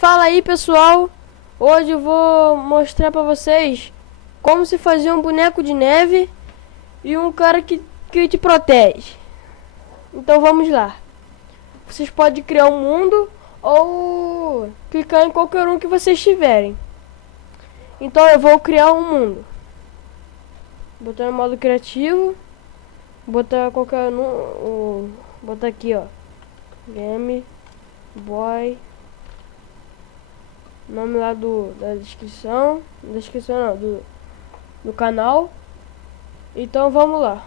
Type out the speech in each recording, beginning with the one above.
Fala aí, pessoal. Hoje eu vou mostrar pra vocês como se fazia um boneco de neve e um cara que te protege. Então vamos lá. Vocês podem criar um mundo ou clicar em qualquer um que vocês tiverem. Então eu vou criar um mundo. Botar no modo criativo. Botar qualquer botar aqui, ó. Game Boy. Nome lá da descrição. Descrição não, do canal. Então vamos lá.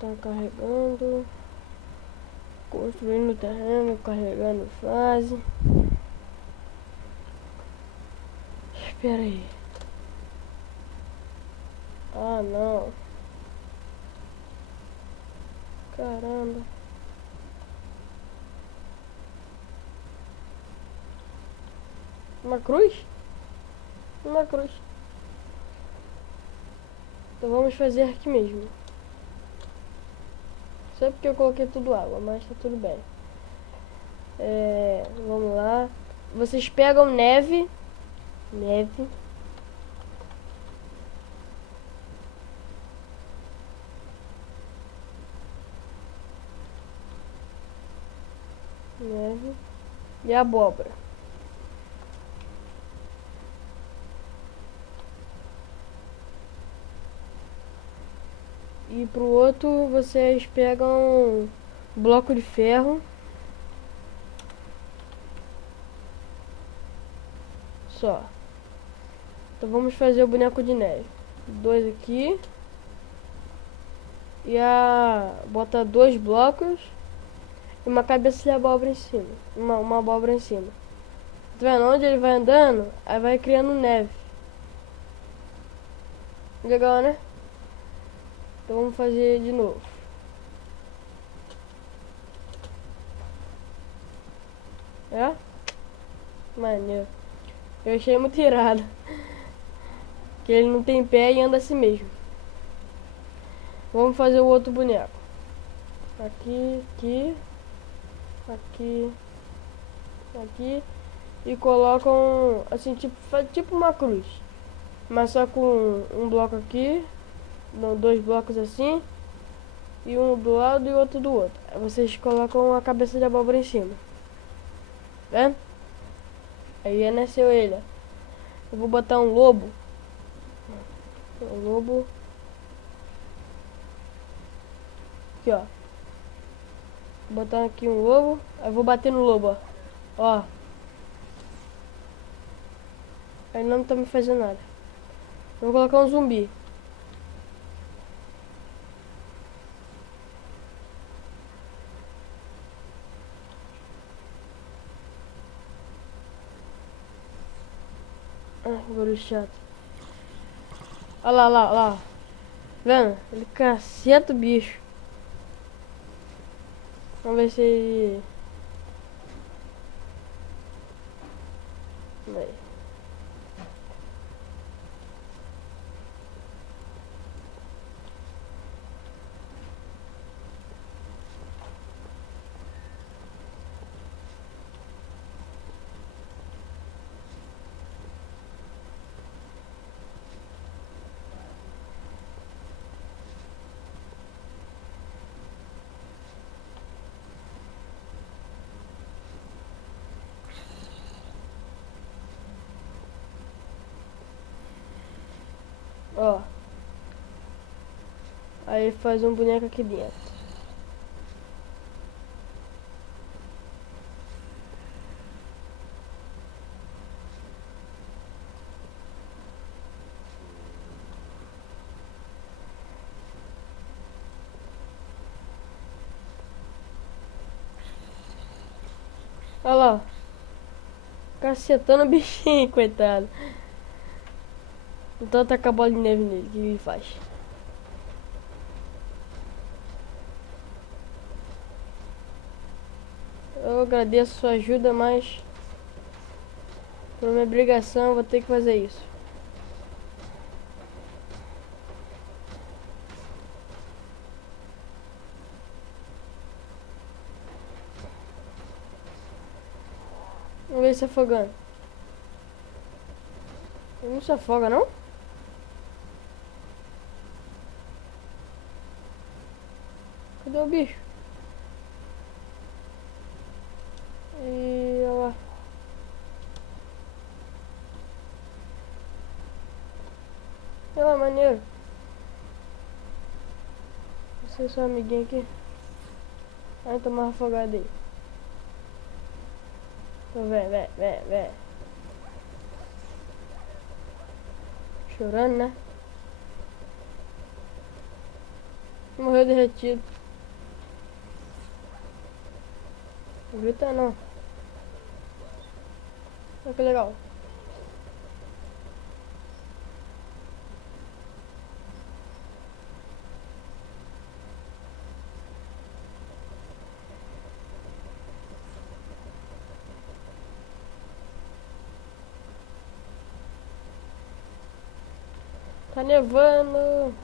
Tá carregando. Construindo terreno, carregando fase. Espera aí. Ah, não. Caramba. Uma cruz? Uma cruz. Então vamos fazer aqui mesmo. Só porque eu coloquei tudo água, mas tá tudo bem. Vamos lá. Vocês pegam neve. Neve. Neve. E abóbora. E pro outro vocês pegam um bloco de ferro. Só. Então vamos fazer o boneco de neve. Dois aqui. E bota dois blocos. E uma cabeça de abóbora em cima. Uma abóbora em cima. Tá vendo? Onde ele vai andando, aí vai criando neve. Legal, né? Então vamos fazer de novo. É? Maneiro. Eu achei muito irado. Que ele não tem pé e anda assim mesmo. Vamos fazer o outro boneco. Aqui, aqui. Aqui. Aqui. E colocam assim, tipo uma cruz. Mas só com um bloco aqui. Não, dois blocos assim. E um do lado e outro do outro. Aí vocês colocam a cabeça de abóbora em cima. Vendo? Aí nasceu ele. Eu vou botar um lobo. Um lobo. Aqui, ó. Vou botar aqui um lobo. Aí vou bater no lobo, ó. Ó. Aí não tá me fazendo nada. Vou colocar um zumbi. Ah, barulho chato. Olha lá. Vendo? Ele caceta o bicho. Vamos ver se ele... Vai. Ó. Aí faz um boneco aqui dentro. Olha lá. Cacetando o bichinho, coitado. Então taca a bola de neve nele. O que ele faz? Eu agradeço a sua ajuda, mas por minha obrigação eu vou ter que fazer isso. se afogando. Ele não se afoga, não? Cadê o bicho? E olha lá. Olha lá, maneiro. Você é seu amiguinho aqui. Ai, tô mais afogado aí. Então vem. Chorando, né? Morreu derretido. Não grita não. Olha que legal. Tá nevando.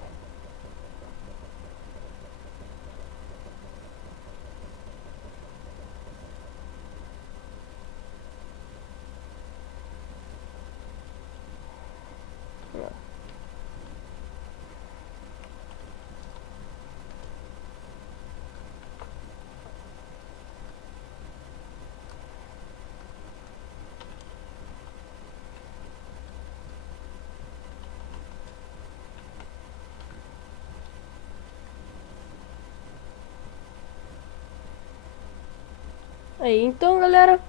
Aí, então galera,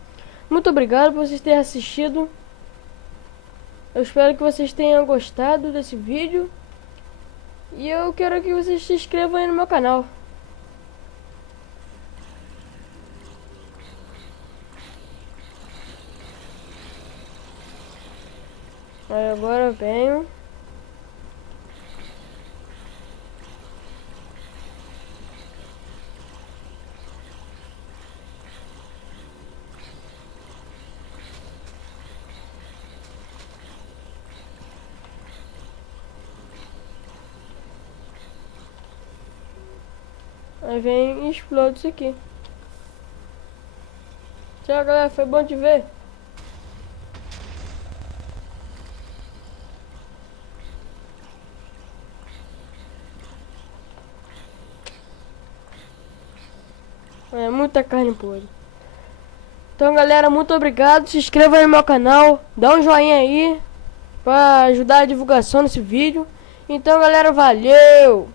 muito obrigado por vocês terem assistido. Eu espero que vocês tenham gostado desse vídeo. E eu quero que vocês se inscrevam aí no meu canal. Aí agora eu venho. Aí vem e explode isso aqui. Tchau galera, foi bom te ver. É muita carne podre. Então galera, muito obrigado. Se inscreva aí no meu canal. Dá um joinha aí pra ajudar a divulgação desse vídeo. Então galera, valeu!